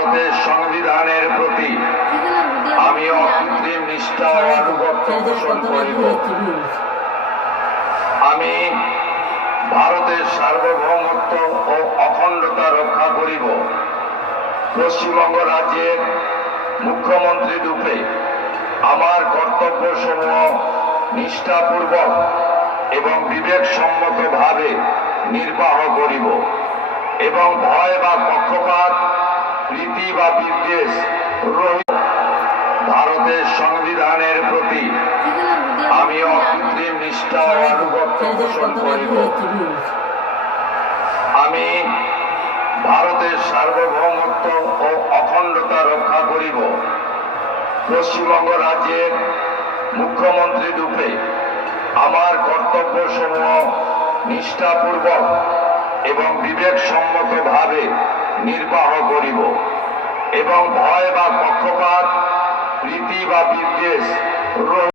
ভারতের সংবিধানের প্রতি আমি অকৃত্রিম নিষ্ঠা ও আনুগত্য পোষণ করিব। আমি ভারতের সার্বভৌমত্ব ও অখণ্ডতা রক্ষা করিব। পশ্চিমবঙ্গ রাজ্যের মুখ্যমন্ত্রী রূপে আমার কর্তব্যসমূহ নিষ্ঠাপূর্বক এবং বিবেকসম্মতভাবে নির্বাহ করিব এবং ভয় বা পক্ষপাত, প্রীতি বা বিদ্বেষ রহিত ভারতের সংবিধানের প্রতি আমি অকৃত্রিম নিষ্ঠা ও আনুগত্য পোষণ করিব। আমি ভারতের সার্বভৌমত্ব ও অখণ্ডতা রক্ষা করিব। পশ্চিমবঙ্গ রাজ্যের মুখ্যমন্ত্রী রূপে আমার কর্তব্যসমূহ নিষ্ঠাপূর্বক এবং বিবেকসম্মতভাবে নির্বাহ করিব এবং ভয় বা পক্ষপাত, প্রীতি বা বিদ্বেষ